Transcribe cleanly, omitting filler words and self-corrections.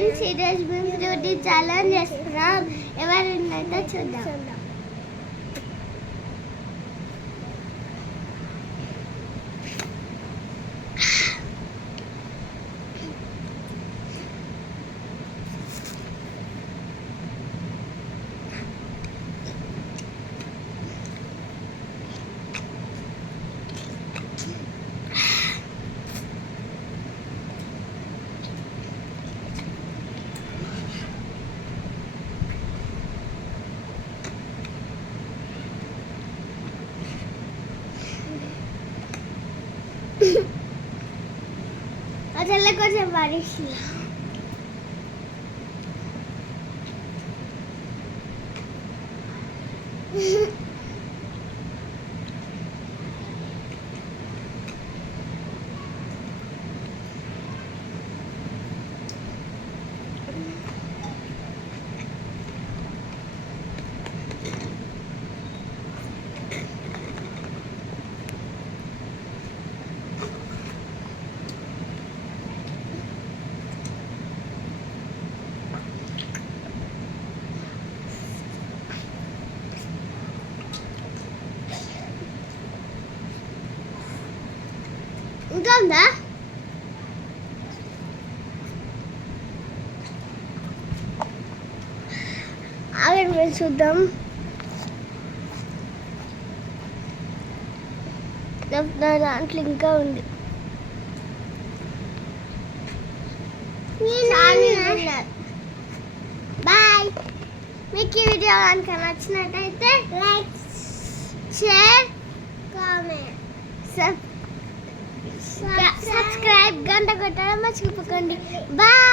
ఫ్రెండ్స్ ఈరోజు మేము frutti challenge చేస్తున్నాం. ఎవరున్నదో చూద్దాం. అసలు కొంచెం పరీక్ష ఇంకా ఉందా? ఆగండి మేము చూద్దాం. నా దాంట్లో ఇంకా ఉంది. బాయ్. మీకు ఈ వీడియో కనుక నచ్చినట్టయితే లైక్, షేర్, కామెంట్, సబ్స్క్రైబ్, గంట కొట్టడం మర్చిపోకండి. బాయ్.